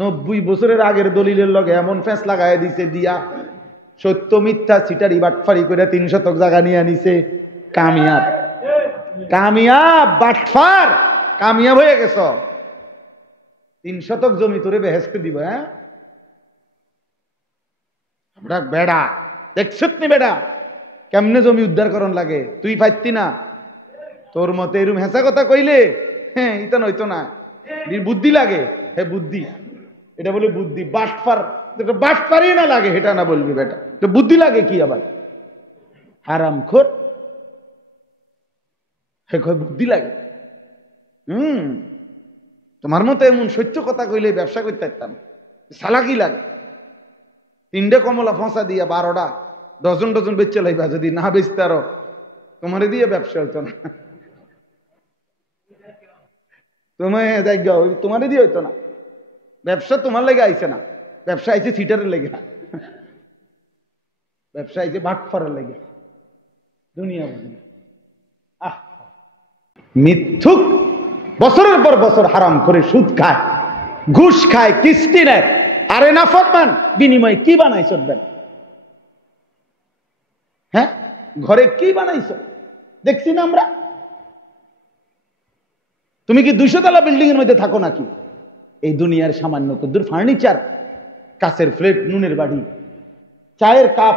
90 বছরের আগের দলিলের লগে এমন ফেস লাগাই দিছে দিয়া সত্য মিথ্যা সিটারি বাটফারি করে 3 শতক জায়গা নিয়ে নিছে। কামিয়াব কামিয়াব বাটফার কামিয়াব হয়ে গেছ। 3 শতক জমি তোরে বেহেশতে দিব। হ্যাঁ আমরা বেড়া দেখছত নি বেড়া কেমনে জমি উদ্ধার করন লাগে, তুই পাইতি না? তোর মতে এরম হেসা কথা কইলে হ্যাঁ ইতা নইতো না। বুদ্ধি লাগে, হ্যাঁ বুদ্ধি, এটা বলে বুদ্ধি। বাটফার বাটফারই না লাগে এটা না বলবি বেটা, তো বুদ্ধি লাগে কি আবার? হারামখোর, হ্যাঁ বুদ্ধি লাগে। তোমার মতো এমন সত্য কথা কইলে ব্যবসা করতে পারতাম। সালাকি লাগে। 3টে কমলা ফসা দিয়া 12টা ডজন ডজন বেচে লাইবা, যদি না বেচতে আরো তোমারে দিয়ে ব্যবসা হইতো না। তোমারে দিয়ে হইতো না। ব্যবসা তোমার লেগে আইছে না, ব্যবসা আইছে সিটারের লেগে, ব্যবসা আইছে বাটফারের লেগে। দুনিয়া মিথ্যুক বছরের পর বছর হারাম করে সুদ খায়, ঘুষ খায়, কিস্তি নেয়। আরে না ফরমান বিনিময়ে কি বানাইছ? হ্যাঁ ঘরে কি বানাইছ দেখছি না আমরা। তুমি কি 200 তলা বিল্ডিং এর মধ্যে থাকো নাকি? এই দুনিয়ার সামান্য কদ্দুর ফার্নিচার, কাঁচের প্লেট, নুনের বাড়ি, চায়ের কাপ,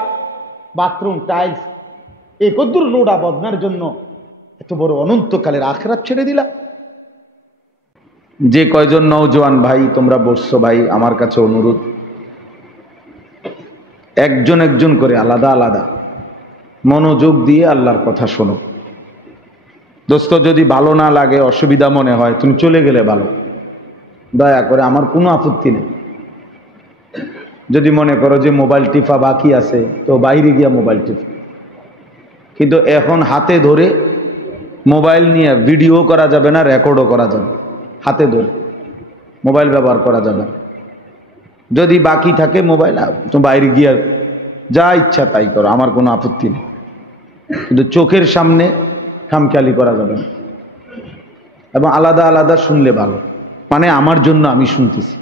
বাথরুম টাইলস, এই কদ্দুর লোডা বদনার জন্য এত বড় অনন্তকালের আখিরাত ছেড়ে দিলা। যে কয়জন নওজোয়ান ভাই তোমরা বসছো ভাই, আমার কাছে অনুরোধ, একজন একজন করে আলাদা আলাদা মনোযোগ দিয়ে আল্লাহর কথা শোনো। দোস্ত যদি ভালো না লাগে, অসুবিধা মনে হয়, তুমি চলে গেলে ভালো, দয়া করে, আমার কোনো আপত্তি নেই। যদি মনে করো যে মোবাইল টিপা বাকি আছে তো বাইরে গিয়া মোবাইল টিপা, কিন্তু এখন হাতে ধরে মোবাইল নিয়ে ভিডিও করা যাবে না, রেকর্ডও করা যাবে। হাতে ধরে মোবাইল ব্যবহার করা যাবে না। যদি বাকি থাকে মোবাইল, তো বাইরে গিয়া যা ইচ্ছা তাই করো, আমার কোনো আপত্তি নেই, কিন্তু চোখের সামনে খামখেয়ালি করা যাবে না। এবং আলাদা আলাদা শুনলে ভালো, মানে আমার জন্য আমি শুনতেছি,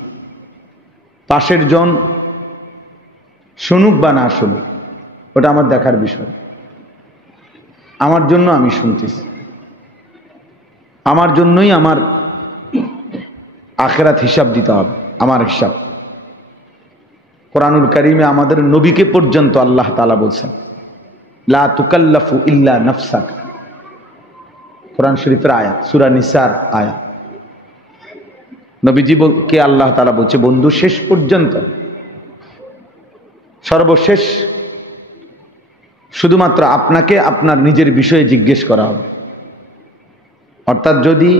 পাশের জন শুনুক বা না শুনুক ওটা আমার দেখার বিষয়। আমার জন্য আমি শুনতেছি, আমার জন্যই আমার আখিরাত হিসাব দিতে হবে, আমার হিসাব। কোরআনুল কারীমে আমাদের নবীকে পর্যন্ত আল্লাহ তাআলা বলছেন লা তুকাল্লাফু ইল্লা নাফসাক, কোরআন শরীফের আয়াত, সূরা নিসার আয়াত। নবীজি কে আল্লাহ তাআলা বলছে, বন্ধু শেষ পর্যন্ত, সর্বশেষ শুধুমাত্র আপনাকে আপনার নিজের বিষয়ে জিজ্ঞেস করা হবে। অর্থাৎ যদি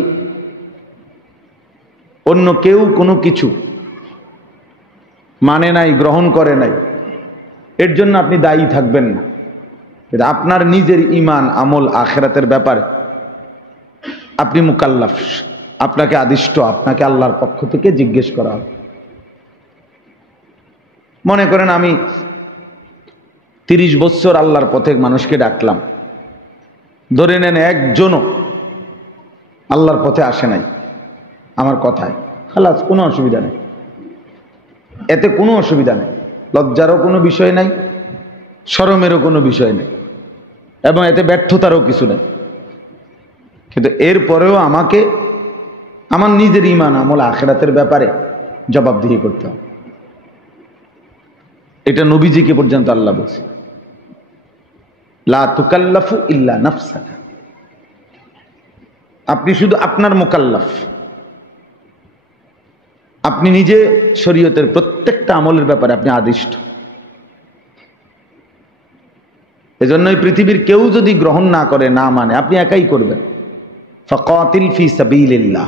অন্য কেউ কোনো কিছু মানে নাই, গ্রহণ করে নাই, এর জন্য আপনি দায়ী থাকবেন না। আপনার নিজের ঈমান, আমল, আখিরাতের ব্যাপারে আপনি মুকাল্লাফ, আপনাকে আদিষ্ট, আপনাকে আল্লাহর পক্ষ থেকে জিজ্ঞেস করা হবে। মনে করেন আমি 30 বছর আল্লাহর পথে মানুষকে ডাকলাম, ধরে নেন একজনও আল্লাহর পথে আসে নাই আমার কথায়, খালাস, কোনো অসুবিধা নেই, এতে কোনো অসুবিধা নেই, লজ্জারও কোনো বিষয় নাই, শরমেরও কোনো বিষয় নেই, এবং এতে ব্যর্থতারও কিছু নেই। কিন্তু এরপরেও আমাকে আমার নিজের ঈমান, আমল, আখিরাতের ব্যাপারে জবাবদিহি করতে হবে। এটা নবীজিকে পর্যন্ত আল্লাহ বলছে লা তুকাল্লাফু ইল্লা নাফসাকা, আপনি শুধু আপনার মুকাল্লাফ, আপনি নিজে শরীয়তের প্রত্যেকটা আমলের ব্যাপারে আপনি আদিষ্ট। এজন্যই পৃথিবীর কেউ যদি গ্রহণ না করে, না মানে, আপনি একাই করবেন। ফাকাতিল ফি সাবিলিল্লাহ,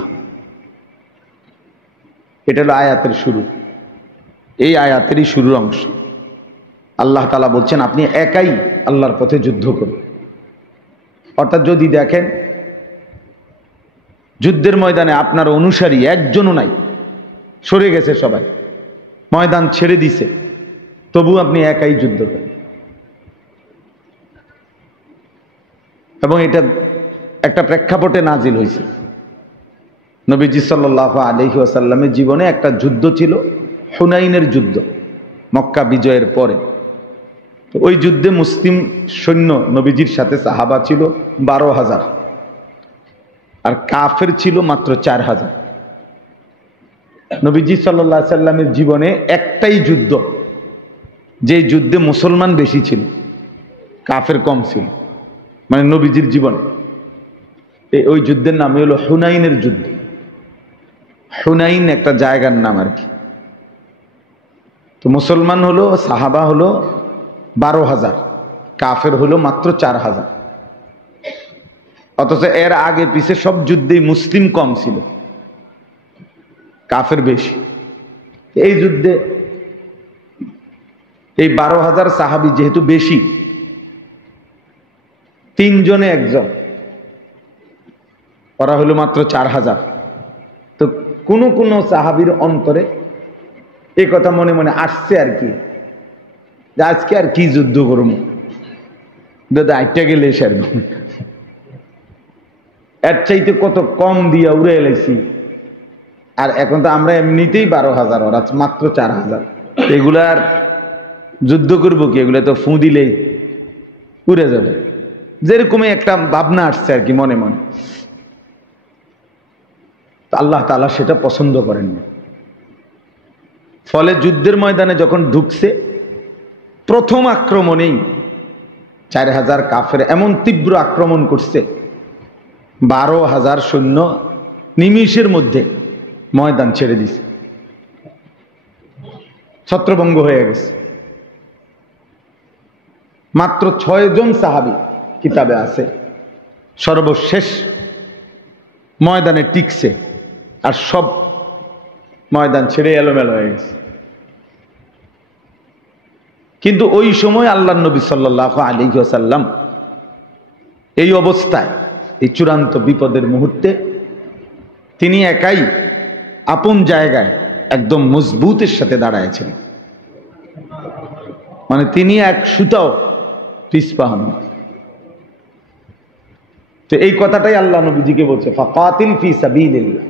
এটা হলো আয়াতের শুরু, এই আয়াতেরই শুরুর অংশ। আল্লাহ তাআলা বলছেন আপনি একাই আল্লাহর পথে যুদ্ধ করুন। অর্থাৎ যদি দেখেন যুদ্ধের ময়দানে আপনার অনুসারী একজনও নাই, সরে গেছে সবাই, ময়দান ছেড়ে দিছে, তবু আপনি একাই যুদ্ধ করেন। এবং এটা একটা প্রেক্ষাপটে নাজিল হয়েছে। নবীজি সাল্লাল্লাহু আলাইহি ওয়াসাল্লামের জীবনে একটা যুদ্ধ ছিল, হুনাইনের যুদ্ধ, মক্কা বিজয়ের পরে। তো ওই যুদ্ধে মুসলিম সৈন্য নবীজির সাথে সাহাবা ছিল 12,000, আর কাফের ছিল মাত্র 4,000। নবীজি সাল্লাল্লাহু আলাইহি সাল্লামের জীবনে একটাই যুদ্ধ, যে যুদ্ধে মুসলমান বেশি ছিল, কাফের কম ছিল, মানে নবীজির জীবনে। ওই যুদ্ধের নাম হলো হুনাইনের যুদ্ধ। হুনাইন একটা জায়গার নাম আর কি। তো মুসলমান হলো, সাহাবা হলো 12,000, কাফের হলো মাত্র 4,000। অথচ এর আগে পিছে সব যুদ্ধেই মুসলিম কম ছিল, কাফের বেশি। এই যুদ্ধে এই 12,000 সাহাবী যেহেতু বেশি, 3 জনে একজন, ওরা হলো মাত্র 4,000। তো কোন কোন সাহাবীর অন্তরে এই কথা মনে মনে আসছে আর কি, যে আজকে আর কি যুদ্ধ করবো, দাদা আইটা গেলে সার, এর চাইতে কত কম দিয়া উড়ে এলেছি। আর এখন তো আমরা এমনিতেই 12,000, ওরা মাত্র 4,000, এগুলার যুদ্ধ করবো কি? এগুলা তো ফু দিলেই উড়ে যাবে। যেরকমই একটা ভাবনা আসছে আর কি মনে মনে। আল্লাহ তাআলা সেটা পছন্দ করেন না। ফলে যুদ্ধের ময়দানে যখন ঢুকছে, প্রথম আক্রমণেই 4,000 কাফের এমন তীব্র আক্রমণ করছে, 12,000 সৈন্য নিমিষের মধ্যে ময়দান ছেড়ে দিছে, ছত্রভঙ্গ হয়ে গেছে। মাত্র 6 জন সাহাবী কিতাবে আছে সর্বশেষ ময়দানে টিকছে, আর সব ময়দান ছেড়ে এলোমেলো হয়ে গেছে। কিন্তু ওই সময় আল্লাহর নবী সাল্লাল্লাহু আলাইহি ওয়াসাল্লাম এই অবস্থায়, এই চূড়ান্ত বিপদের মুহূর্তে তিনি একাই আপন জায়গায় একদম মজবুতের সাথে দাঁড়ায়ছেন, মানে তিনি এক সুতাও পিছপা হন। তো এই কথাটাই আল্লাহ নবীজিকে বলছে, ফাকাতিল ফি সাবিলিল্লাহ,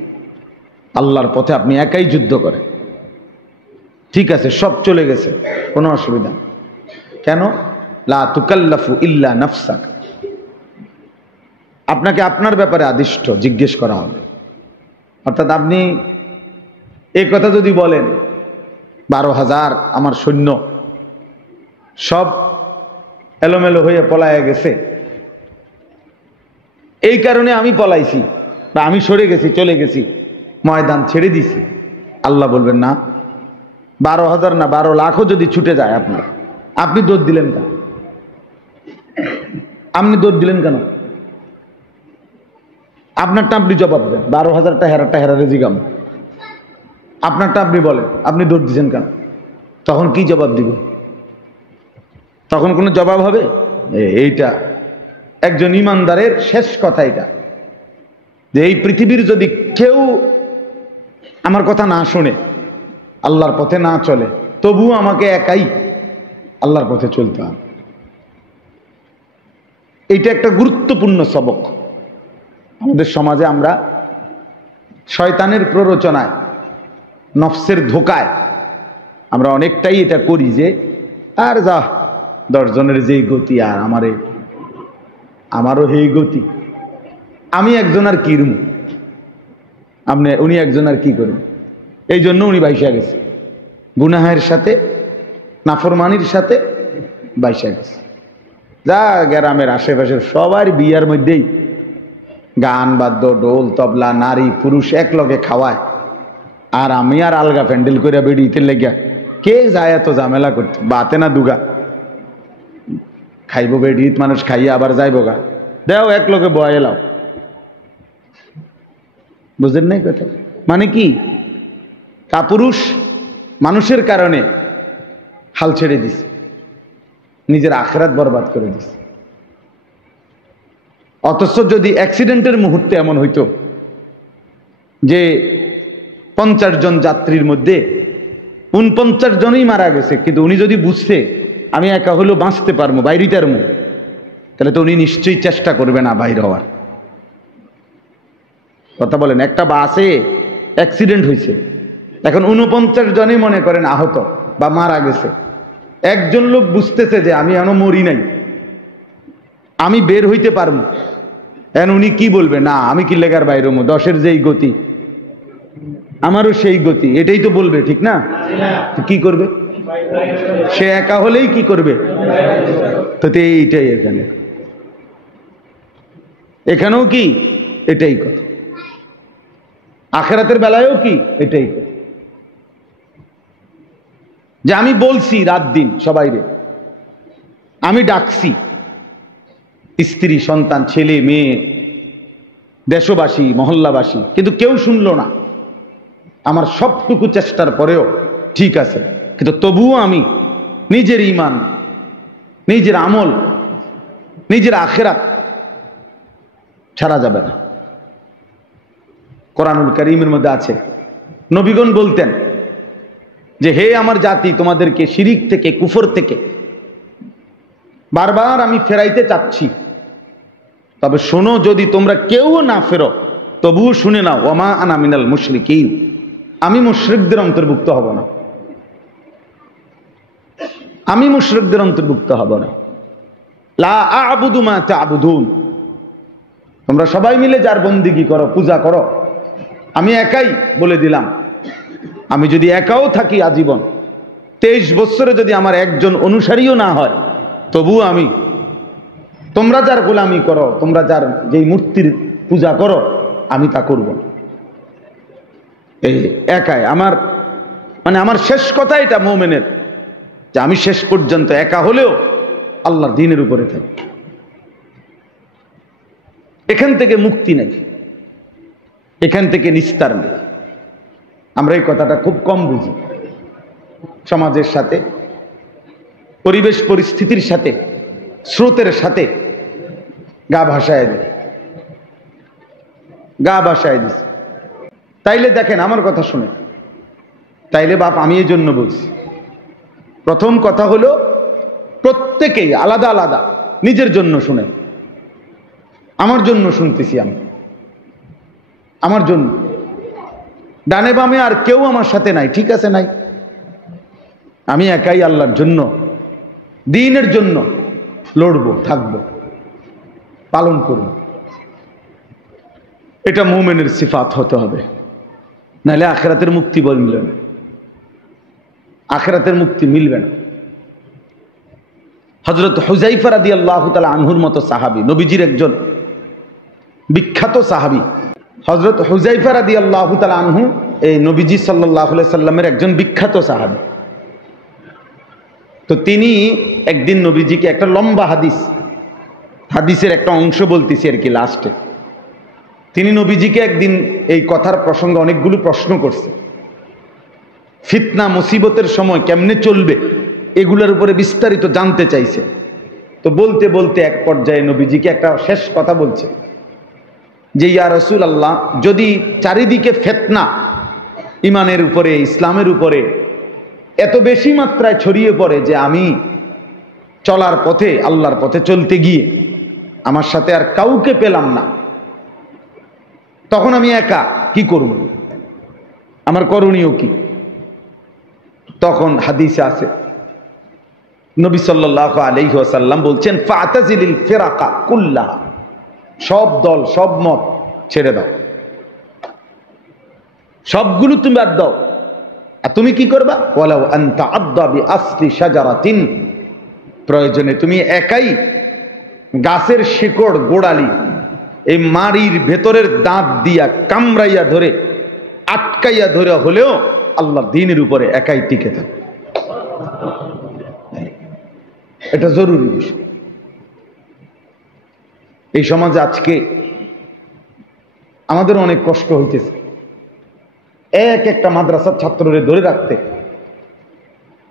আল্লাহর পথে আপনি একাই যুদ্ধ করেন। ঠিক আছে, সব চলে গেছে, কোনো অসুবিধা। কেন? লা তুকাল্লাফু ইল্লা নাফসাক, আপনাকে আপনার ব্যাপারে আদিষ্ট জিজ্ঞেস করা হবে। অর্থাৎ আপনি এই কথা যদি বলেন 12,000 আমার সৈন্য সব এলোমেলো হয়ে পলায়ে গেছে, এই কারণে আমি পলাইছি বা আমি সরে গেছি, চলে গেছি, ময়দান ছেড়ে দিছি, আল্লাহ বলবেন না। 12,000 না 12 লাখও যদি ছুটে যায় আপনার, আপনি দৌড় দিলেন কেন? আপনি দৌড় দিলেন কেন? আপনারটা আপনি জবাব দেন। 12,000টা হেরারে জিগাম, আপনারটা আপনি বলেন, আপনি দৌড় দিচ্ছেন কেন? তখন কি জবাব দিব? তখন কোনো জবাব হবে? এইটা একজন ইমানদারের শেষ কথা, এটা যে এই পৃথিবীর যদি কেউ আমার কথা না শুনে, আল্লাহর পথে না চলে, তবুও আমাকে একাই আল্লাহর পথে চলতে হবে। এইটা একটা গুরুত্বপূর্ণ সবক। আমাদের সমাজে আমরা শয়তানের প্ররোচনায়, নফসের ধোকায় আমরা অনেকটাই এটা করি, যে আর যা 10 জনের যেই গতি, আর আমারও এই গতি, আমি একজন আর কি রুম, উনি একজন আর কি করুন। এই জন্য উনি বাইসা গেছে, গুনাহের সাথে, নাফরমানির সাথে বাইসা গেছে। যা গ্রামের আশেপাশের সবার বিয়ার মধ্যেই গান বাদ্য, ঢোল তবলা, নারী পুরুষ এক লগে খাওয়ায়, আর আমি আর আলগা প্যান্ডেল করে বেড়িতে লেগিয়া কে যায় এত ঝামেলা করতে, বাতে না দুগা খাইব বেড়িত, মানুষ খাইয়া আবার যাইব গা, দেও এক লগে বয়ে এলাও। বুঝেন নাই কথা? মানে কি, কাপুরুষ মানুষের কারণে হাল ছেড়ে দিছে, নিজের আখিরাত বরবাদ করে দিছে। অথচ যদি অ্যাক্সিডেন্টের মুহূর্তে এমন হইতো যে 50 জন যাত্রীর মধ্যে 49 জনই মারা গেছে, কিন্তু উনি যদি বুঝতে আমি একা হলেও বাঁচতে পারবো, বাইরিটার মুখ, তাহলে তো উনি নিশ্চয়ই চেষ্টা করবে না বাইর হওয়ার। কথা বলেন, একটা বাসে অ্যাক্সিডেন্ট হয়েছে, এখন 49 জনই মনে করেন আহত বা মারা গেছে। একজন লোক বুঝতেছে যে আমি এখনো মরি নাই, আমি বের হইতে পারবো, এখন উনি কি বলবে, না আমি কি লেগার বাইরে 10-এর যেই গতি আমারও সেই গতি, এটাই তো বলবে, ঠিক না? কি করবে সে? একা হলেই কি করবে? তো এইটাই এখানেও কি এটাই কথা, আখিরাতের বেলায়ও কি এটাই কথা, যে আমি বলছি রাত দিন সবাইরে, আমি ডাকছি স্ত্রী সন্তান ছেলে মেয়ে দেশবাসী মহল্লাবাসী, কিন্তু কেউ শুনলো না। আমার সবটুকু চেষ্টার পরেও ঠিক আছে, কিন্তু তবুও আমি নিজের ঈমান, নিজের আমল, নিজের আখিরাত ছাড়া যাবে না। কোরআনুল কারীমের মধ্যে আছে, নবীগণ বলতেন যে হে আমার জাতি, তোমাদেরকে শিরিক থেকে কুফর থেকে বারবার আমি ফেরাইতে চাচ্ছি, তবে শোনো, যদি তোমরা কেউ না ফেরো তবুও শুনে নাও, ওমা আনা মিনাল মুশরিকিন, আমি মুশরিকদের অন্তর্ভুক্ত হব না, আমি মুশরিকদের অন্তর্ভুক্ত হব না। লা আ'বুদু মা তা'বুদুন, তোমরা সবাই মিলে যার বন্দেগী করো, পূজা করো, আমি একাই বলে দিলাম, আমি যদি একাও থাকি আজীবন, 23 বছরে যদি আমার একজন অনুসারীও না হয়, তবুও আমি, তোমরা যার গোলামি করো, তোমরা যার যেই মূর্তির পূজা করো, আমি তা করব না। এই একাই আমার, মানে আমার শেষ কথা এটা মুমিনের, যে আমি শেষ পর্যন্ত একা হলেও আল্লাহর দ্বীনের উপরে থাকি। এখান থেকে মুক্তি নেই, এখান থেকে নিস্তার নেই। আমরা এই কথাটা খুব কম বুঝি, সমাজের সাথে, পরিবেশ পরিস্থিতির সাথে, স্রোতের সাথে গা ভাসায় দেয়, গা ভাসায় দিছে। তাইলে দেখেন, আমার কথা শুনে, তাইলে বাপ আমি এই জন্য বলছি, প্রথম কথা হলো প্রত্যেকেই আলাদা আলাদা নিজের জন্য শুনেন। আমার জন্য শুনতেছি আমি, আমার জন্য, ডানে বামে আর কেউ আমার সাথে নাই, ঠিক আছে, নাই, আমি একাই আল্লাহর জন্য, দ্বীনের জন্য লড়বো, থাকবো, পালন করব। এটা মুমিনের সিফাত হতে হবে, নাহলে আখিরাতের মুক্তি মিলবে না, আখিরাতের মুক্তি মিলবে না। হযরত হুযায়ফা রাদিয়াল্লাহু তাআলা আনহুর মতো সাহাবী, নবীজির একজন বিখ্যাত সাহাবী, হযরত হুযায়ফা রাদিয়াল্লাহু তাআলা আনহু এই নবীজি সাল্লাল্লাহু আলাইহি সাল্লামের একজন বিখ্যাত সাহাবী। তো তিনি একদিন নবীজিকে একটা লম্বা হাদিসের একটা অংশ বলতেছি আর কি লাস্টে, তিনি নবীজিকে একদিন এই কথার প্রসঙ্গে অনেকগুলো প্রশ্ন করছে, ফিতনা মুসিবতের সময় কেমনে চলবে এগুলোর উপরে বিস্তারিত জানতে চাইছে। তো বলতে বলতে এক পর্যায়ে নবীজিকে একটা শেষ কথা বলছে যে, ইয়া রাসূলুল্লাহ, যদি চারিদিকে ফিতনা ইমানের উপরে, ইসলামের উপরে এত বেশি মাত্রায় ছড়িয়ে পড়ে যে আমি চলার পথে, আল্লাহর পথে চলতে গিয়ে আমার সাথে আর কাউকে পেলাম না, তখন আমি একা কি করব, আমার করণীয় কি? তখন হাদিসে আছে, নবী সাল্লাল্লাহু আলাইহি ওয়াসাল্লাম বলছেন, ফাতাজিলিল ফিরাকা কুল্লাহা, সব দল সব মত ছেড়ে দাও, সবগুলো তুমি বাদ দাও, আর তুমি কি করবা? ওয়ালাউ আনতা আদদা বিআসলি শাজারাতিন, প্রয়োজনে তুমি একাই গাছের শিকড় গোড়ালি, এই মাড়ির ভেতরের দাঁত দিয়া কামড়াইয়া ধরে, আটকাইয়া ধরে হলেও আল্লাহর দ্বীনের উপরে একাই টিকে থাকে। এটা জরুরি বিষয়। এই সমাজে আজকে আমাদের অনেক কষ্ট হইতেছে, এক একটা মাদ্রাসার ছাত্ররে ধরে রাখতে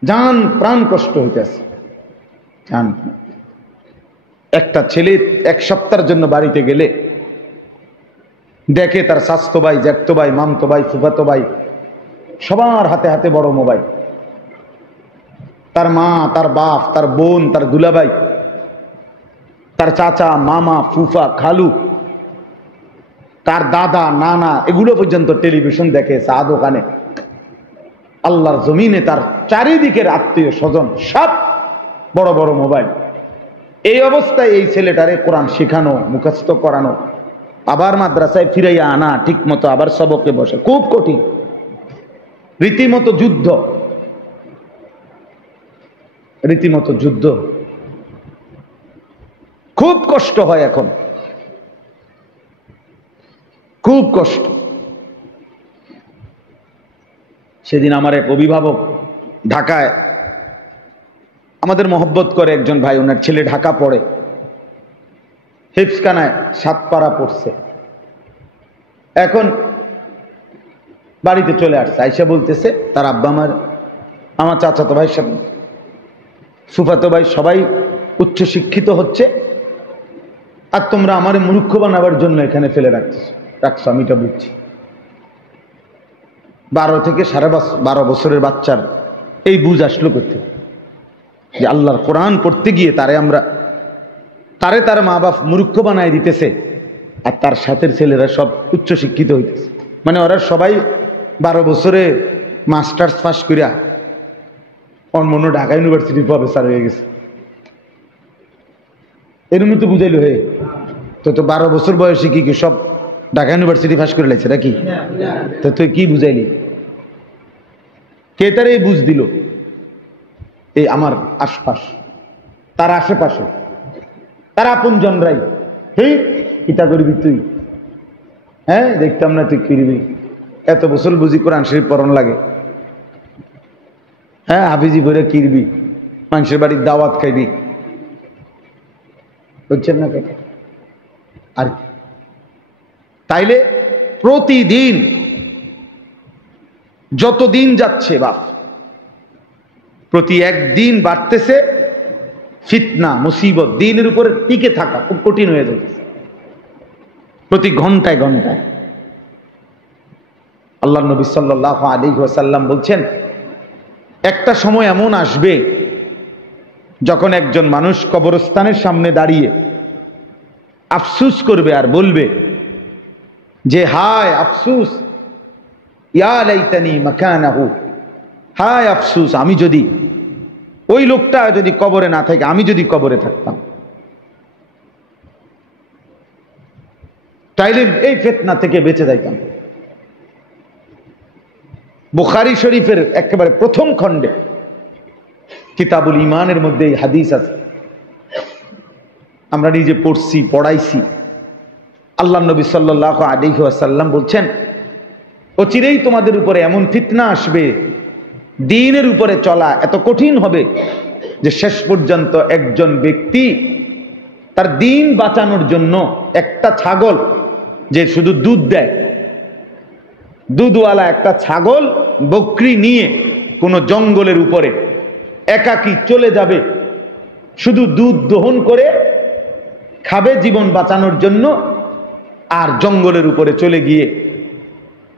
জান প্রাণ কষ্ট হইতেছে। একটা ছেলে এক সপ্তাহের জন্য বাড়িতে গেলে দেখে তার স্বাস্থ্য ভাই, জ্যাঠতো ভাই, মামতো ভাই, ফুফাতো ভাই সবার হাতে হাতে বড় মোবাইল, তার মা, তার বাপ, তার বোন, তার দুলাভাই, তার চাচা, মামা, ফুফা, খালু, তার দাদা নানা এগুলো পর্যন্ত টেলিভিশন দেখে, চা দোকানে, আল্লাহর জমিনে তার চারিদিকের আত্মীয় স্বজন সব বড় বড় মোবাইল। এই অবস্থায় এই ছেলেটারে কোরআন শেখানো, মুখস্থ করানো, আবার মাদ্রাসায় ফিরাইয়া আনা, ঠিক মতো আবার সবকে বসে, খুব কঠিন, রীতিমতো যুদ্ধ, রীতিমতো যুদ্ধ, খুব কষ্ট হয় এখন, খুব কষ্ট। সেদিন আমার এক অভিভাবক ঢাকায়, আমাদের মহব্বত করে একজন ভাই, ওনার ছেলে ঢাকা পড়ে, হিফজখানায় 7 পারা পড়ছে, এখন বাড়িতে চলে আসছে, আইসা বলতেছে তার আব্বা আমার চাচাতো ভাইয়ের সাথে ফুফাতো ভাই সবাই উচ্চ শিক্ষিত হচ্ছে, আর তোমরা আমার মূর্খ বানাবার জন্য এখানে ফেলে রাখছো। আমি এটা বুঝছি। 12 থেকে 12.5 বছরের বাচ্চার এই বুঝ আসলো করতে, যে আল্লাহর কোরআন পড়তে গিয়ে তার মা বাপ মূর্খ বানায় দিতেছে, আর তার সাথের ছেলেরা সব উচ্চ শিক্ষিত হইতেছে। মানে ওরা সবাই 12 বছরে মাস্টার্স পাস করিয়া অন্য ঢাকা ইউনিভার্সিটির প্রফেসর হয়ে গেছে। এরকমই তো বুঝাইলো, হে তো 12 বছর বয়সে কি সব ঢাকা ইউনিভার্সিটি পাস করে লাগছে নাকি? তো তুই কি বুঝাইলি? কে তার এই বুঝ দিল? এই আমার আশপাশ, তার আশেপাশে, তার আপন জনরাই, হেই ইটা করবি তুই, হ্যাঁ দেখতাম না তুই কিরবি, এত বছর বুঝি কোরআন শরীফ পড়ন লাগে, হ্যাঁ হাফিজি ভরে কিরবি, মানুষের বাড়ির দাওয়াত খাইবি, বুঝছেন না কথা? আর তাইলে প্রতিদিন যত দিন যাচ্ছে বাপ, প্রতি একদিন বাড়তেছে ফিতনা মুসিবত, দিনের উপরে টিকে থাকা খুব কঠিন হয়ে যাচ্ছে প্রতি ঘন্টায় ঘন্টায়। আল্লাহ নবী সাল্লাল্লাহু আলাইহি ওয়াসাল্লাম বলছেন, একটা সময় এমন আসবে যখন একজন মানুষ কবরস্থানের সামনে দাঁড়িয়ে আফসুস করবে আর বলবে যে হায় আফসুস, ইয়া লাইতানি মাকানাহু, হায় আফসুস, আমি যদি ওই লোকটা যদি কবরে না থাকে, আমি যদি কবরে থাকতাম, তাইলে এই ফিতনা থেকে বেঁচে যাইতাম। বুখারী শরীফের একেবারে প্রথম খণ্ডে কিতাবুল ঈমানের মধ্যে এই হাদিস আছে, আমরা নিজে পড়ছি, পড়াইছি। আল্লাহ নবী সাল্লাল্লাহু আলাইহি ওয়াসাল্লাম বলছেন, অচিরেই তোমাদের উপরে এমন ফিতনা আসবে, দ্বীনের উপরে চলা এত কঠিন হবে যে শেষ পর্যন্ত একজন ব্যক্তি তার দ্বীন বাঁচানোর জন্য একটা ছাগল, যে শুধু দুধ দেয়, দুধওয়ালা একটা ছাগল বকরি নিয়ে কোনো জঙ্গলের উপরে একাকী চলে যাবে, শুধু দুধ দহন করে খাবে জীবন বাঁচানোর জন্য, আর জঙ্গলের উপরে চলে গিয়ে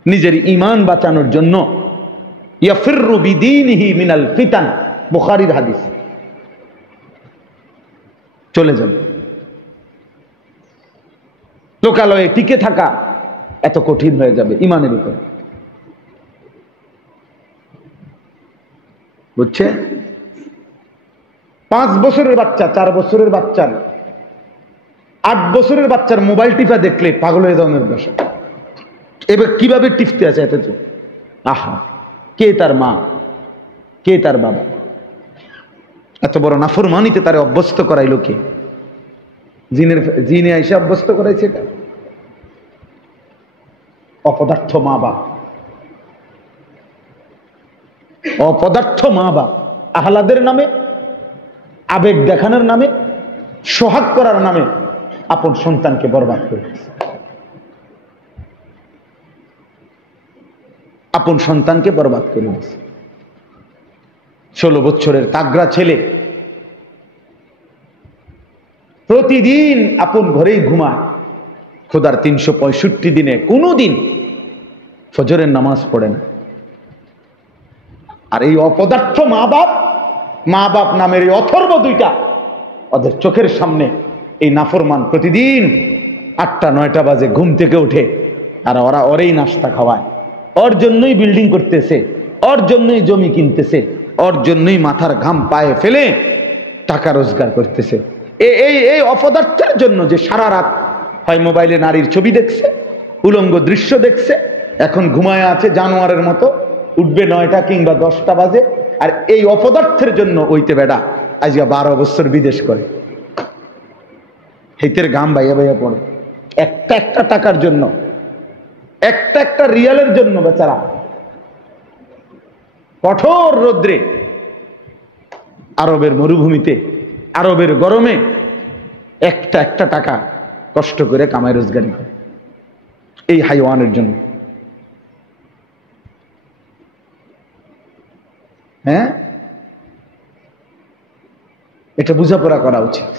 নিজের ঈমান বাঁচানোর জন্য ইয়াফিরু বিদীনিহি মিনাল ফিতান, বুখারীর হাদিস, চলে যাবে। লোকালয়ে টিকে থাকা এত কঠিন হয়ে যাবে ঈমানের উপরে, বুঝছে? 5 বছরের বাচ্চা, 4 বছরের বাচ্চার, 8 বছরের বাচ্চার মোবাইল টিপা দেখলে পাগল হয়ে যাওয়ার দশা। এবার কিভাবে টিপতে আছে এত? আহা, কে তার মা, কে তার বাবা? এত বড় নাফরমানিতে তারে অভ্যস্ত করাইল কে? জিনে আইসা অভ্যস্ত করাইছে এটা। অপদার্থ মা বাপ, অপদার্থ মা বাপ আহলাদের নামে, আবেগ দেখানোর নামে, সোহাগ করার নামে আপন সন্তানকে বরবাদ করে, আপন সন্তানকে বরবাদ করে দিয়েছে। 16 বছরের তাগড়া ছেলে প্রতিদিন আপন ঘরেই ঘুমায়, খোদার 365 দিনে কোনো দিন ফজরের নামাজ পড়ে না। আর এই অপদার্থ মা বাপ নামের এই অথর্ব দুইটা, ওদের চোখের সামনে এই নাফরমান প্রতিদিন 8টা 9টা বাজে ঘুম থেকে উঠে আর ওরা ওরেই নাস্তা খাওয়ায়, ওর জন্যই বিল্ডিং করতেছে, ওর জন্যই জমি কিনতেছে, ওর জন্যই মাথার ঘাম পায়ে ফেলে টাকা রোজগার করতেছে। এই অপদার্থের জন্য যে সারা রাত হয় মোবাইলে নারীর ছবি দেখছে, উলঙ্গ দৃশ্য দেখছে, এখন ঘুমায় আছে জানোয়ারের মতো, উঠবে 9টা কিংবা 10টা বাজে। আর এই অপদার্থের জন্য ওইতে বেড়া আজকে 12 বছর বিদেশ করে, হেতের ঘাম বাইয়া বাইয়া পড়ে একটা টাকার জন্য, একটা রিয়ালের জন্য বেচারা কঠোর রৌদ্রে, আরবের মরুভূমিতে, আরবের গরমে একটা টাকা কষ্ট করে কামাই রোজগারি করে এই হাইওয়ানের জন্য। হ্যাঁ, এটা বুঝাপড়া করা উচিত,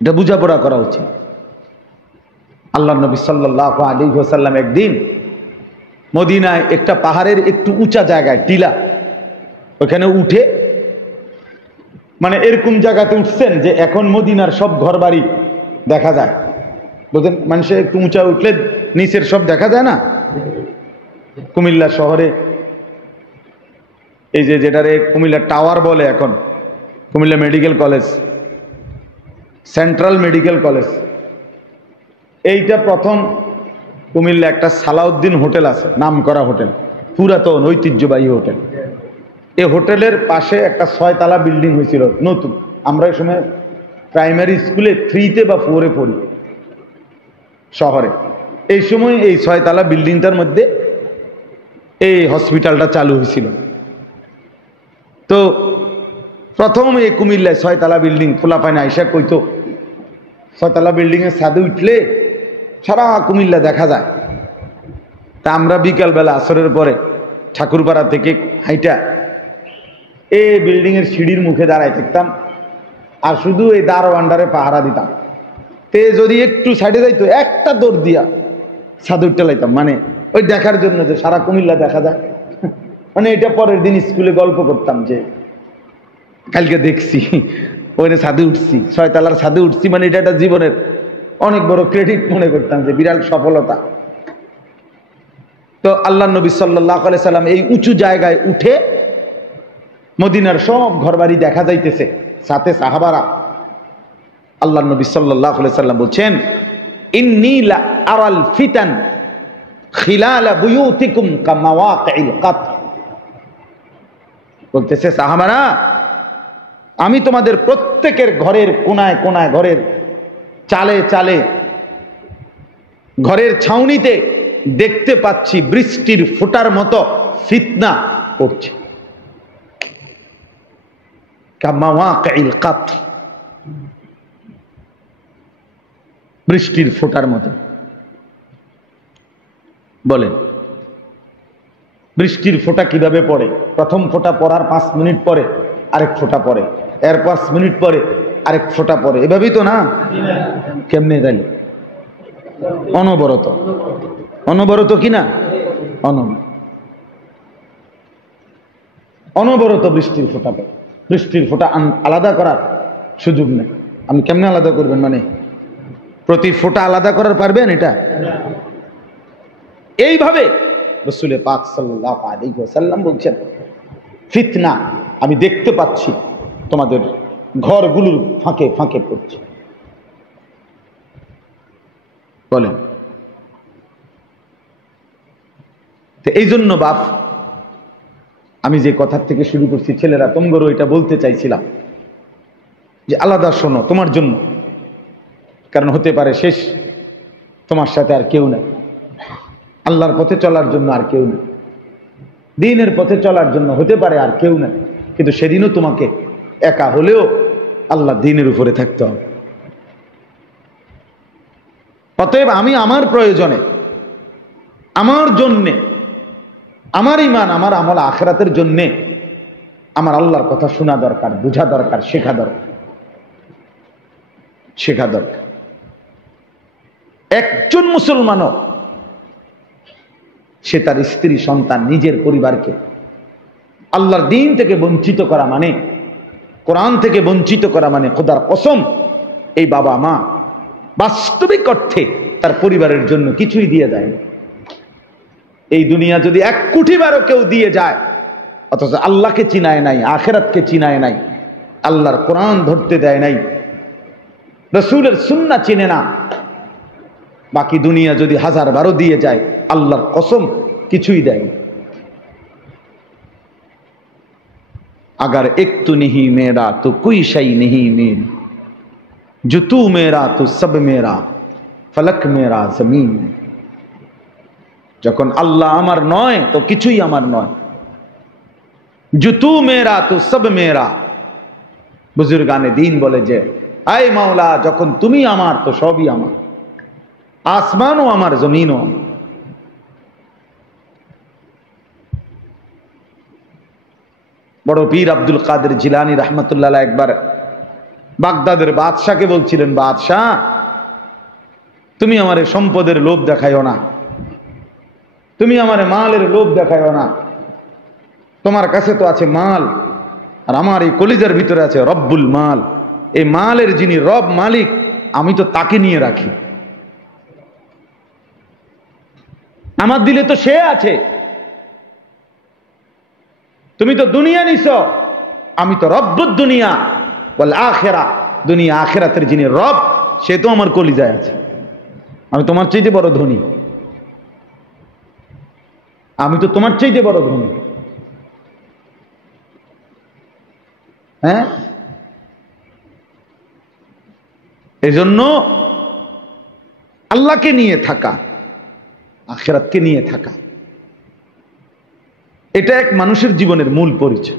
এটা বুঝাপড়া করা উচিত। আল্লাহ নবী সাল্লাল্লাহু আলাইহি ওয়াসাল্লাম একদিন মদিনায় একটা পাহাড়ের একটু উঁচা জায়গায়, টিলা, ওখানে উঠে, মানে এরকম জায়গাতে উঠছেন যে এখন মদিনার সব ঘর বাড়ি দেখা যায়, বুঝলেন? মানুষের একটু উঁচা উঠলে নিচের সব দেখা যায় না। কুমিল্লা শহরে এই যে যেটারে কুমিল্লা টাওয়ার বলে, এখন Comilla medical college, central medical college, এইটা প্রথম কুমিল্লা একটা সালাউদ্দিন হোটেল আছে, নাম করা হোটেল, পুরাতন ঐতিহ্যবাহী হোটেল। এই হোটেলের পাশে একটা 6 তলা বিল্ডিং হয়েছিল নতুন। আমরা এই সময় প্রাইমারি স্কুলে 3তে বা 4-এ পড়ি শহরে। এই সময় এই 6 তলা বিল্ডিংটার মধ্যে এই হসপিটালটা চালু হয়েছিল। তো প্রথম এই কুমিল্লায় 6 তলা বিল্ডিং, খোলা পায় না, আইসা কইতো 6 তলা বিল্ডিং এর ছাদে উঠলে সারা কুমিল্লা দেখা যায়। তা আমরা বিকালবেলা আসরের পরে ঠাকুরপাড়া থেকে হাইটা এই বিল্ডিং এর সিঁড়ির মুখে দাঁড়াই থাকতাম, আর শুধু এই দারোয়ানডারে পাহারা দিতাম। তে যদি একটু সাইডে যাইতো একটা দৌড় দিয়া ছাদে উঠতে লাইতাম, মানে ওই দেখার জন্য যে সারা কুমিল্লা দেখা যায়। মানে এটা পরের দিন স্কুলে গল্প করতাম যে কালকে দেখছি ওইটা ছাদে উঠছি, 6 তলার ছাদে উঠছি, মানে এটা একটা জীবনের অনেক বড় ক্রেডিট মনে করতাম, যে বিরাট সফলতা। তো আল্লাহ নবী সাল্লাল্লাহু আলাইহি সাল্লাম এই উঁচু জায়গায় উঠে মদিনার সব ঘরবাড়ি দেখা যাইতেছে, সাথে সাহাবারা। আল্লাহ নবী সাল্লাল্লাহু আলাইহি সাল্লাম বলছেন, ইন্নী লা আরাল ফিতান খিলালা বুয়ুতিকুম কামাওয়াকিল কাতর। বলতেছে সাহাবারা, আমি তোমাদের প্রত্যেকের ঘরের কোনায় কোনায়, ঘরের চালে চালে, ঘরের ছাউনিতে দেখতে পাচ্ছি বৃষ্টির ফোঁটার মতো ফিতনা পড়ছে। কামাওয়াকিল কাতর, বৃষ্টির ফোঁটার মতো। বলেন বৃষ্টির ফোঁটা কিভাবে পড়ে? প্রথম ফোঁটা পড়ার 5 মিনিট পরে আরেক ফোঁটা পড়ে, এর 5 মিনিট পরে আরেক ফোঁটা পড়ে, এভাবেই তো না? কেমনে গেল? অনবরত, অনবরত কিনা? অনবরত বৃষ্টির ফোঁটা পড়ে। বৃষ্টির ফোঁটা আলাদা করার সুযোগ নেই। আপনি কেমনে আলাদা করবেন? মানে প্রতি ফোঁটা আলাদা করার পারবেন? এটা এইভাবে রাসূল পাক সাল্লাল্লাহু আলাইহি ওয়াসাল্লাম বলছেন, ফিতনা আমি দেখতে পাচ্ছি তোমাদের ঘরগুলোর ফাঁকে ফাঁকে পড়ছে। বলেন, তো এই জন্য বাপ, আমি যে কথার থেকে শুরু করছি, ছেলেরা তোমগরও এটা বলতে চাইছিলাম যে আলাদা শোনো তোমার জন্য, কারণ হতে পারে শেষ তোমার সাথে আর কেউ নেই, আল্লাহর পথে চলার জন্য আর কেউ নেই, দ্বীনের পথে চলার জন্য হতে পারে আর কেউ নেই, কিন্তু সেদিনও তোমাকে একা হলেও আল্লাহ দ্বীনের উপরে থাকতে হবে। অতএব আমি আমার প্রয়োজনে, আমার জন্যে, আমার ঈমান, আমার আমল আখিরাতের জন্যে আমার আল্লাহর কথা শোনা দরকার, বোঝা দরকার, শেখা দরকার। একজন মুসলমানও সে তার স্ত্রী, সন্তান, নিজের পরিবারকে আল্লাহর দ্বীন থেকে বঞ্চিত করা মানে, কোরআন থেকে বঞ্চিত করা মানে, খোদার কসম এই বাবা মা বাস্তবিক অর্থে তার পরিবারের জন্য কিছুই দিয়ে যায় না। এই দুনিয়া যদি 1 কোটি বারও কেউ দিয়ে যায়, অথচ আল্লাহকে চিনায় নাই, আখিরাতকে চিনায় নাই, আল্লাহর কোরআন ধরতে দেয় নাই, রাসূলের সুন্নাহ চিনে না, বাকি দুনিয়া যদি 1000 বারও দিয়ে যায়, আল্লাহর কসম কিছুই দেয় না। अगर एक तो नहीं मेरा तो कोई शई नहीं मेरी, जो तू मेरा तो सब मेरा, फलक मेरा जमीन। যখন আল্লাহ আমার নয় তো কিছুই আমার নয়, जो तू मेरा तो सब मेरा। বুজুর্গানে দ্বীন বলে যে, আয় মাওলা, যখন তুমি আমার তো সবই আমার, আসমানও আমার, জমিনও আমার। বড় পীর আব্দুল কাদের জিলানী রহমতুল্লাহ একবার বাগদাদের বাদশাকে বলছিলেন, বাদশাহ, তুমি আমারে সম্পদের লোভ দেখাইও না, তুমি আমারে মালের লোভ দেখাইও না। তোমার কাছে তো আছে মাল, আর আমার এই কলিজার ভিতরে আছে রব্বুল মাল। এই মালের যিনি রব, মালিক, আমি তো তাকে নিয়ে রাখি। আমার দিলে তো সে আছে। তুমি তো দুনিয়া নিছ, আমি তো রব্বুদ দুনিয়া ওয়াল আখিরা। দুনিয়া আখিরাতের যিনি রব, সে তো আমার কলিজায় আছে। আমি তোমার চাইতে বড় ধনী, আমি তো তোমার চাইতে বড় ধনী। হ্যাঁ, এজন্য আল্লাহকে নিয়ে থাকা, আখিরাতকে নিয়ে থাকা, এটা এক মানুষের জীবনের মূল পরিচয়।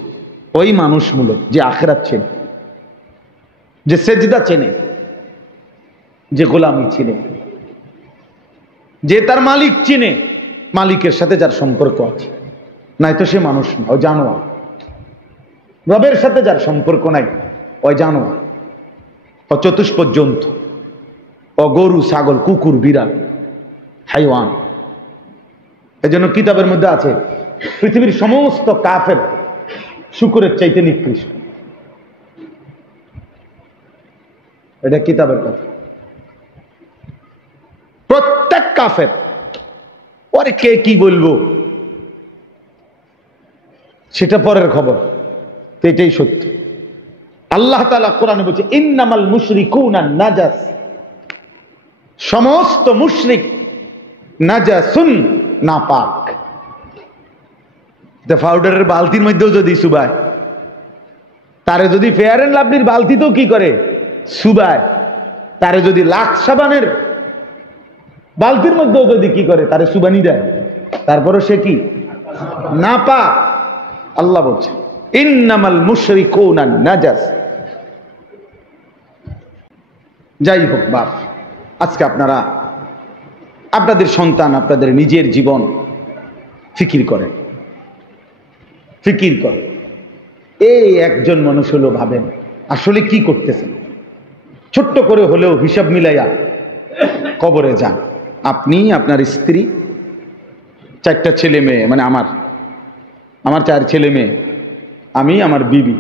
ওই মানুষ মূলত যে আখিরাত চেনে, যে সেজদা চেনে, যে গোলামি চিনে, যে তার মালিক চিনে, মালিকের সাথে যার সম্পর্ক আছে। নাই তো সে মানুষ না, ও জানোয়ার। রবের সাথে যার সম্পর্ক নাই, ওই জানোয়ার, ও চতুষ্পদ জন্তু, ও গরু, ছাগল, কুকুর, বিড়াল, হাইওয়ান। এজন্য কিতাবের মধ্যে আছে, পৃথিবীর সমস্ত কাফের শুকরের চাইতে নিকৃষ্ট। এটা কিতাবের কথা। প্রত্যেক কাফের, পরে কে কি বলবো সেটা পরের খবর, তো এটাই সত্য। আল্লাহ তাআলা কোরআনে বলছে, ইন্নামাল মুশরিকুনা নাজাস। সমস্ত মুশরিক নাজাসুন, নাপাক। পাউডারের বালতির মধ্যেও যদি সুবায়, তারে যদি ফেয়ার এন্ড লাভলির বালতিতেও কি করে সুবায়, তারে যদি লাক্স সাবানের বালতির মধ্যেও যদি কি করে তারে সুবানি দেয়, তারপরও সে কি নাপাক। আল্লাহ বলছে, ইন্নামাল মুশরিকুনা নাজাস। যাই হোক বাপ, আজকে আপনারা আপনাদের সন্তান, আপনাদের নিজের জীবন ফিকির করেন, ফিকির করেন। এই একজন মানুষ হলো, ভাবেন আসলে কি করতেছেন। ছোট্ট করে হলেও হিসাব মিলাইয়া কবরে যান। আপনি, আপনার স্ত্রী, 4টা ছেলে মেয়ে, মানে আমার 4 ছেলে মেয়ে, আমি, আমার বিবি,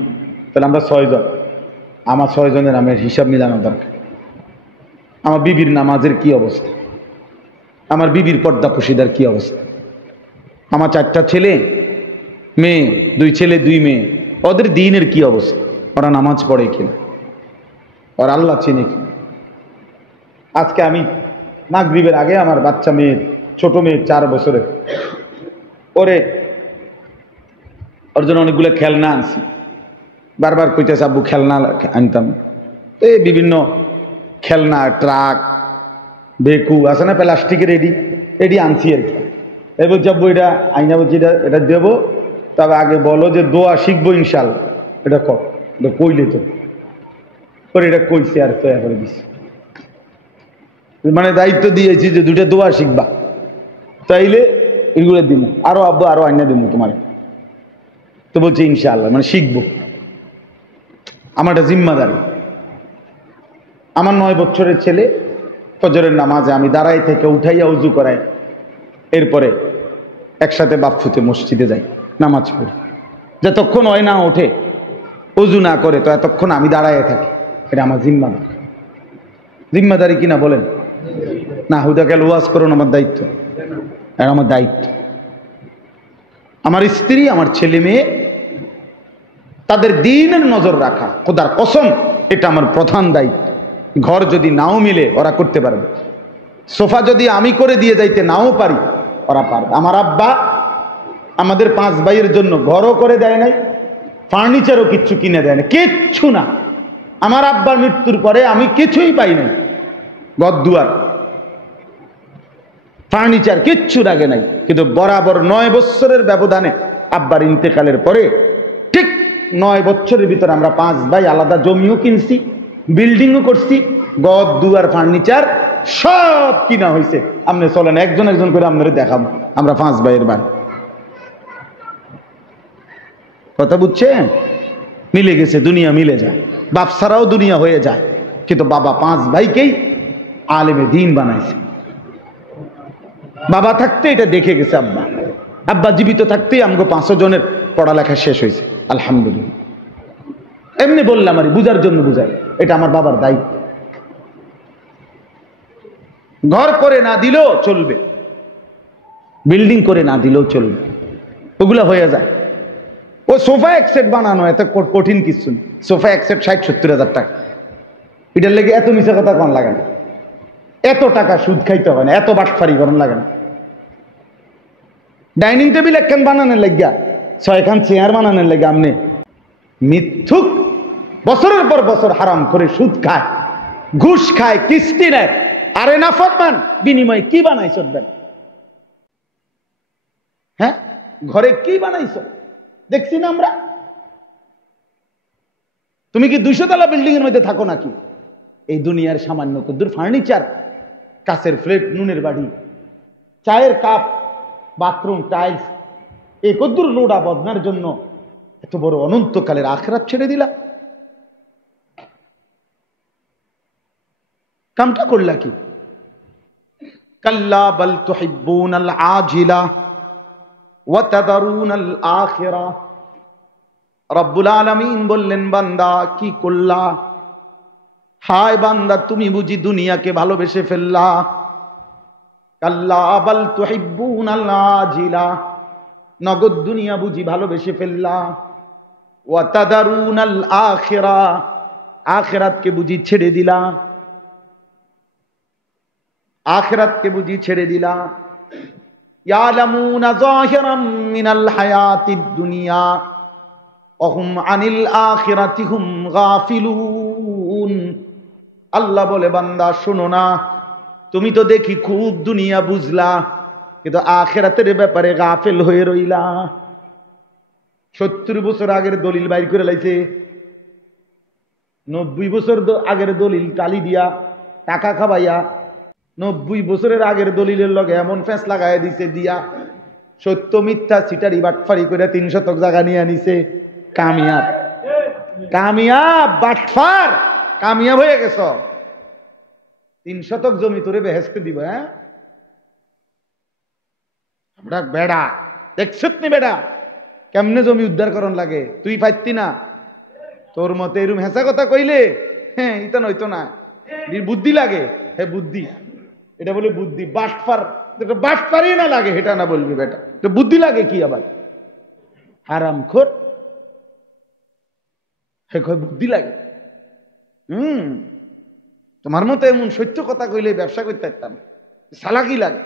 তাহলে আমরা 6 জন। আমার 6 জনের আমার হিসাব মিলানো দরকার। আমার বিবির নামাজের কি অবস্থা, আমার বিবির পর্দা পুশিদার কি অবস্থা, আমার 4টা ছেলে মেয়ে, 2 ছেলে 2 মেয়ে, ওদের দিনের কি অবস্থা, ওরা নামাজ পড়ে কিনা, ওরা আল্লাহ চিনে কিনা। আজকে আমি মাগরিবের আগে আমার বাচ্চা মেয়ে, ছোট মেয়ে 4 বছরের, ওর জন্য অনেকগুলো খেলনা আনছি। বারবার কইতেছে আব্বু খেলনা আনতাম। এই বিভিন্ন খেলনা, ট্রাক, বেকু আছে না প্লাস্টিকের, এডি আনছি আর কি। এই বলছি আব্বু এটা আইনা, বলছি এটা দেবো, তবে আগে বলো যে দোয়া শিখবো ইনশাল্লাহ। এটা কইলে তো এটা কইছে আর তৈরি করে দিছি, মানে দায়িত্ব দিয়েছি যে 2টা দোয়া শিখবা, তাইলে এগুলো দিব। আরো আব্বু আরো আইনা দিব তোমার, তো বলছে ইনশাআল্লাহ, মানে শিখবো। আমার একটা জিম্মাদারি। আমার 9 বছরের ছেলে ফজরের নামাজে আমি দাঁড়াই থেকে উঠাইয়া উজু করাই, এরপরে একসাথে বাপফুতে মসজিদে যাই, নামাজ পড়ি। যতক্ষণ হয় না ওঠে, উজু না করে, তো এতক্ষণ আমি দাঁড়াইয়া থাকি। এটা আমার জিম্মাদারি। জিম্মাদারি কিনা বলেন? না, হুদা গেল ওয়াজ করুন, আমার দায়িত্ব, আর আমার দায়িত্ব আমার স্ত্রী, আমার ছেলে মেয়ে, তাদের দ্বীনের নজর রাখা, খোদার কসম এটা আমার প্রধান দায়িত্ব। ঘর যদি নাও মিলে ওরা করতে পারবে, সোফা যদি আমি করে দিয়ে যাইতে নাও পারি ওরা পারবে। আমার আব্বা আমাদের 5 ভাইয়ের জন্য ঘরও করে দেয় নাই, ফার্নিচারও কিচ্ছু কিনে দেয় না, কিচ্ছু না। আমার আব্বার মৃত্যুর পরে আমি কিছুই পাই নাই, ঘর দুয়ার ফার্নিচার কিচ্ছু লাগে নাই, কিন্তু বরাবর 9 বছরের ব্যবধানে আব্বার ইন্তেকালের পরে ঠিক 9 বছরের ভিতরে আমরা 5 ভাই আলাদা জমিও কিনছি, বিল্ডিংও করছি, ঘর দুয়ার ফার্নিচার সব কিনা হয়েছে। আপনি চলেন একজন একজন করে আপনারা দেখাবো, আমরা 5 ভাইয়ের বাড়ি। কথা বুঝছেন? মিলে গেছে, দুনিয়া মিলে যায়, বাপ ছাড়াও দুনিয়া হয়ে যায়, কিন্তু বাবা 5 ভাইকেই আলেমে দ্বীন বানাইছে। বাবা থাকতে এটা দেখে গেছে আব্বা, আব্বা জীবিত থাকতেই আমাকে 5 জনের পড়ালেখা শেষ হয়েছে, আলহামদুলিল্লাহ। এমনি বললাম আর বুঝার জন্য বুঝাই, এটা আমার বাবার দায়িত্ব। ঘর করে না দিলেও চলবে, বিল্ডিং করে না দিলেও চলবে, ওগুলা হয়ে যায়। ও সোফা এক সেট বানানো এত কঠিন কিছু না, সোফা এক সেট 60-70 হাজার টাকা, এটার লেগে এত মিশা কথা কম লাগে না, এত টাকা সুদ খাইতে হয় না, এত বাটফারি করার লাগে না। ডাইনিং টেবিল একখান বানানোর লাগিয়া 6খান চেয়ার বানানোর লাগে আপনি মিথ্যুক বছরের পর বছর হারাম করে সুদ খায়, ঘুষ খায়, কিস্তি নেয়, আরে না ফরমান বিনিময়ে কি বানাইছ? হ্যাঁ, ঘরে কি বানাইছ দেখছি না আমরা। তুমি কি 200 তলা বিল্ডিং এর মধ্যে থাকো নাকি? এই দুনিয়ার সামান্য কদ্দুর ফার্নিচার, কাছের প্লেট, নুনের বাড়ি, চায়ের কাপ, বাথরুম টাইলস, এই কদ্দুর লোডা বদনার জন্য এত বড় অনন্তকালের আখিরাত ছেড়ে দিলা। কামটা করলা কি? কাল্লা বাল তুহিব্বুনাল আজিলা ওয়া তাদারুনাল আখিরা। রব্বুল আলামিন বললেন, বান্দা কি করলা? হায় বান্দা, তুমি বুঝি দুনিয়াকে ভালোবেসে ফেললা। কাল্লা বাল তুহিব্বুনাল আজিলা, নগদ দুনিয়া বুঝি ভালোবেসে ফেললা। ওয়া তাদারুনাল আখিরা, আখিরাতকে বুঝি ছেড়ে দিলা, আখিরাতকে বুঝি ছেড়ে দিলা। ইয়ালামুনা যাহিরাম মিনাল হায়াতিদ দুনিয়া ওয়া হুম আনিল আখিরাতি হুম গাফিলুন। আল্লাহ বলে, বান্দা শোনো না, তুমি তো দেখি খুব দুনিয়া বুঝলা, কিন্তু আখিরাতের ব্যাপারে গাফেল হয়ে রইলা। 70 বছর আগের দলিল বাইর করে লাইছে, 90 বছর আগের দলিল টালি দিয়া টাকা খাবাইয়া 90 বছরের আগের দলিলের লগে এমন ফেঁস লাগাই দিছে দিয়া, সত্য মিথ্যা সিটারি বাটফারি করে 3 শতক জায়গা নিয়ে নিছে। কামিয়াব, কামিয়াব বাটফার, কামিয়াব হয়ে গেছ। 3 শতক জমি তোরে বেহেস্তে দিব। হ্যাঁ, আমরা বেড়া দেখছত নি? বেড়া কেমনে জমি উদ্ধার করন লাগে, তুই পাইতি না? তোর মতে এরম হেসা কথা কইলে হ্যাঁ ইতা নইতো না, বুদ্ধি লাগে। হ্যাঁ বুদ্ধি, এটা বলে বুদ্ধি। বাটফার, বাটফারই না লাগে এটা না বলবি বেটা, তো বুদ্ধি লাগে কি আবার? হারামখোর, হে কয় বুদ্ধি লাগে। তোমার মতো এমন সত্য কথা কইলে ব্যবসা করতে পারতাম, সালাকি লাগে।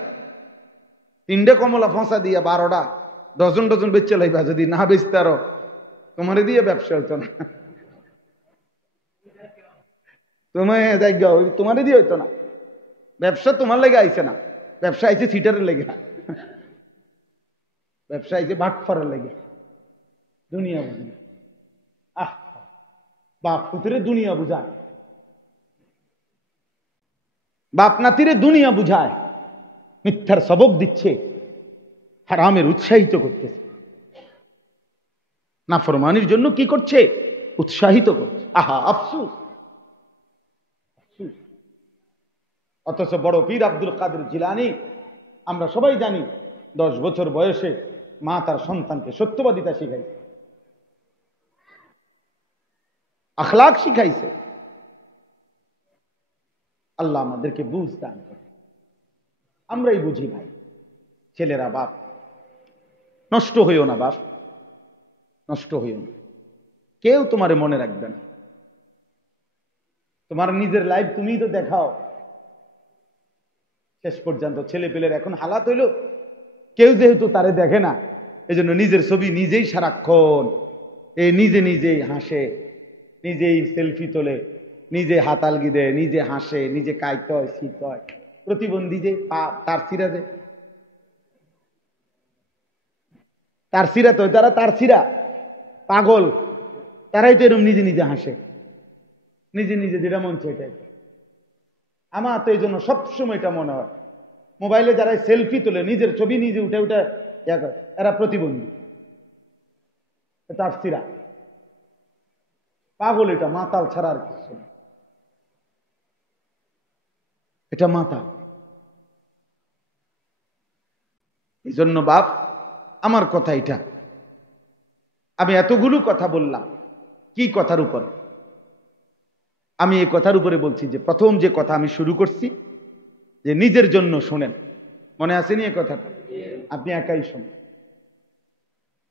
3টে কমলা ফসা দিয়া 12টা ডজন ডজন বেচে লাইবা, যদি না বেচতে আরো তোমারে দিয়ে ব্যবসা হইতো না, তোমারে দিয়ে হইতো না। ব্যবসা তোমার লেগে আইছে না, ব্যবসা আইছে সিটারের লেগে, ব্যবসা আইছে বাটফারের লেগে। দুনিয়া বুঝি, আহ বাপ পুত্রে দুনিয়া বুঝায়, বাপ নাতিরে দুনিয়া বুঝায়, মিথ্যার সবক দিচ্ছে, হারামের উৎসাহিত করতেছে, নাফরমানির জন্য কি করছে? উৎসাহিত করছে। আহা আফসোস। অথচ বড় পীর আব্দুল কাদের জিলানী, আমরা সবাই জানি, 10 বছর বয়সে মা তার সন্তানকে সত্যবাদিতা শিখাইছে, আখলাক শিখাইছে। আল্লাহ আমাদেরকে বুঝ দান করে। আমরাই বুঝি ভাই। ছেলেরা, বাপ, নষ্ট হইও না বাপ, নষ্ট হইও না। কেউ তোমারে মনে রাখবে না। তোমার নিজের লাইফ তুমিই তো দেখাও। শেষ পর্যন্ত ছেলে পেলের এখন হালাত হইল, কেউ যেহেতু তারে দেখে না, এই জন্য নিজের ছবি নিজেই সারাক্ষণ নিজে নিজেই হাসে, নিজেই সেলফি তোলে, নিজে হাতালগি দেয়, নিজে হাসে, নিজে কাইতে হয়, শীত হয়। প্রতিবন্ধী যে তার সিরা, যে তার সিরা, তো তারা তার সিরা পাগল, তারাই তো এরকম নিজে নিজে হাসে, নিজে নিজে যেটা মন চায় এটাই। আমার তো এই জন্য সবসময় এটা মনে হয়, মোবাইলে যারা সেলফি তোলে, নিজের ছবি নিজে উঠে উঠে এরা প্রতিবন্ধী, তার সিরা পাগল। এটা মাতাল ছাড়া আর কিছু না, এটা মাতাল। এই জন্য বাপ, আমার কথা এটা, আমি এতগুলো কথা বললাম কি কথার উপর? আমি এই কথার উপরে বলছি যে প্রথম যে কথা আমি শুরু করছি, যে নিজের জন্য শোনেন। মনে আসেনি এই কথাটা? আপনি একাই শোনেন।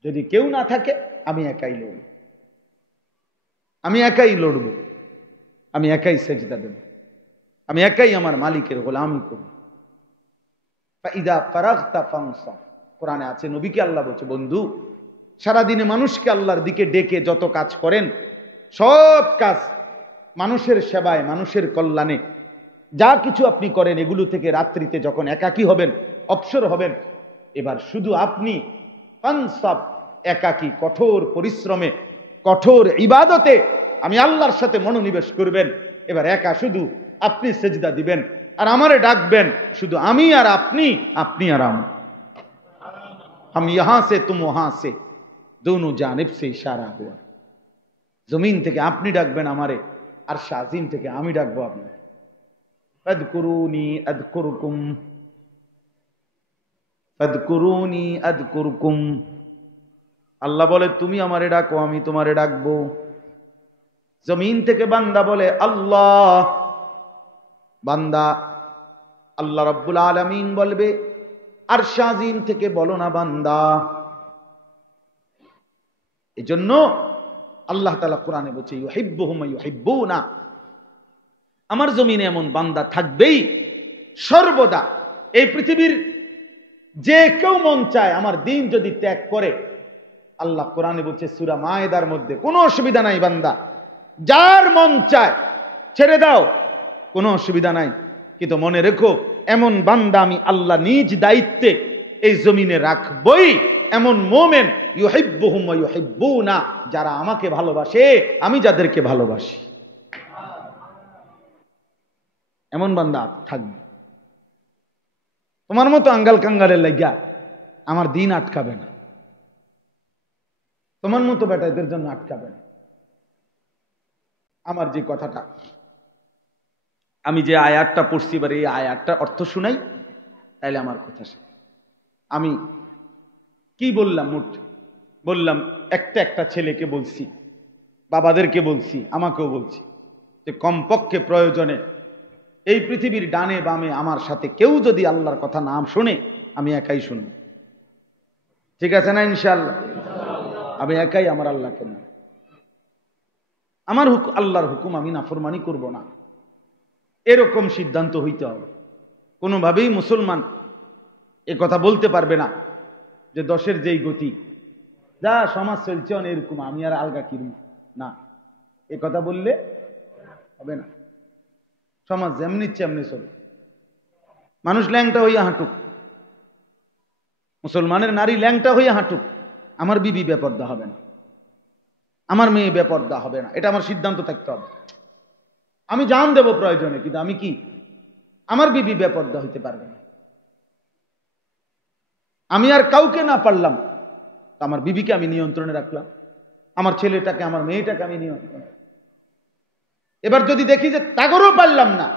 যদি কেউ না থাকে, আমি একাই লড়ব, আমি একাই লড়ব, আমি একাই সেজদা দেব, আমি একাই আমার মালিকের গোলামি করব। ফাইদা ফারাগতা ফানসাব, কোরআনে আছে, নবীকে আল্লাহ বলছে, বন্ধু সারাদিনে মানুষকে আল্লাহর দিকে ডেকে যত কাজ করেন, সব কাজ মানুষের সেবায়, মানুষের কল্যাণে, যা কিছু আপনি করেন, এগুলো থেকে রাত্রিতে যখন একাকী হবেন, অবসর হবেন, এবার শুধু আপনি ফানসাব, একাকী, কঠোর পরিশ্রমে, কঠোর ইবাদতে আমি আল্লাহর সাথে মনোনিবেশ করবেন। এবার একা শুধু আপনি সেজদা দিবেন আর আমারে ডাকবেন, শুধু আমি আর আপনি, আপনি আর আমি। हम यहां से तुम वहां से दोनों जानिब से इशारा हुआ। जमीन থেকে আপনি ডাকবেন আমারে, আর শাজিম থেকে আমি ডাকবো আপনাকে। ফাদকুরুনি আযকুরকুম, ফাদকুরুনি আযকুরকুম। আল্লাহ বলে তুমি আমারে ডাকো, আমি তোমারে ডাকবো। জমিন থেকে বান্দা বলে আল্লাহ, বান্দা আল্লাহ রাব্বুল আলামিন বলবে, আর শাজিম থেকে বলো না বান্দা। এজন্য আল্লাহ তাআলা কোরআনে বলছে, ইউহিব্বুহুম ওয়া ইউহিব্বুনা, আমার জমিনে এমন বান্দা থাকবেই সর্বদা। এই পৃথিবীর যে কেউ মন চায় আমার দিন যদি ত্যাগ করে, আল্লাহ কোরআনে বলছে সূরা মায়েদার মধ্যে, কোনো অসুবিধা নাই বান্দা, যার মন চায় ছেড়ে দাও, কোনো অসুবিধা নাই, কিন্তু মনে রেখো এমন বান্দা আমি আল্লাহ নিজ দায়িত্বে এই জমিনে রাখবই, এমন মোমেন ইউহিব্বুহুম ওয়া ইউহিব্বুনা, যারা আমাকে ভালোবাসে, আমি যাদেরকে ভালোবাসি, এমন বান্দা থাকবে। তোমার মতো আঙ্গাল কাঙ্গালের লাগিয়া আমার দিন আটকাবে না, তোমার মতো বেটাদের জন্য আটকাবে না। আমার যে কথাটা, আমি যে আয়াতটা পড়ছি, এবার এই আয়াতটা অর্থ শুনাই, তাইলে আমার কথা শুনে। আমি কি বললাম? মোট বললাম একটা একটা ছেলেকে বলছি, বাবাদেরকে বলছি, আমাকেও বলছি, যে কমপক্ষে প্রয়োজনে এই পৃথিবীর ডানে বামে আমার সাথে কেউ যদি আল্লাহর কথা নাম শুনে, আমি একাই শুনব। ঠিক আছে না? ইনশাআল্লাহ আমি একাই আমার আল্লাহকে না, আমার আল্লাহর হুকুম আমি নাফরমানি করব না, এরকম সিদ্ধান্ত হইতে হবে। কোনোভাবেই মুসলমান এ কথা বলতে পারবে না যে দশের যেই গতি, যা সমাজ চলছে এরকম, আমি আর আলগা কিরম না, এ কথা বললে হবে না। সমাজ যেমনি ইচ্ছে এমনি চলবে, মানুষ ল্যাংটা হইয়া হাঁটুক, মুসলমানের নারী ল্যাংটা হইয়া হাঁটুক, আমার বিবি বেপর্দা হবে না, আমার মেয়ে বেপর্দা হবে না, এটা আমার সিদ্ধান্ত থাকতে হবে। আমি জান দেব প্রয়োজনে, কিন্তু আমি কি, আমার বিবি বেপর্দা হইতে পারবে না। আমি আর কাউকে না পারলাম, আমার বিবিকে আমি নিয়ন্ত্রণে রাখলাম, আমার ছেলেটাকে, আমার মেয়েটাকে আমি নিয়ন্ত্রণে। এবার যদি দেখি যে তাগরও পারলাম না,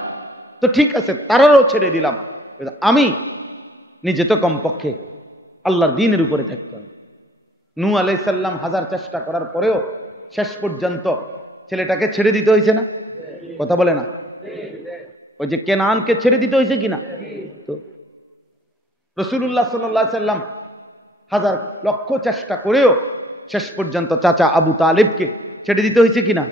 তো ঠিক আছে, তারারও ছেড়ে দিলাম। আমি নিজে তো কমপক্ষে আল্লাহর দ্বীনের উপরে থাকতে হবে। নূহ আলাইহিস সালাম হাজার চেষ্টা করার পরেও শেষ পর্যন্ত ছেলেটাকে ছেড়ে দিতে হয়েছে না? কথা বলে না? ওই যে কেনানকে ছেড়ে দিতে হয়েছে কিনা? তো রাসূলুল্লাহ সাল্লাল্লাহু আলাইহি সাল্লাম হাজার লক্ষ চেষ্টা করেও শেষ পর্যন্ত চাচা আবু তালেবকে ছেড়ে দিতে হয়েছে কিনা?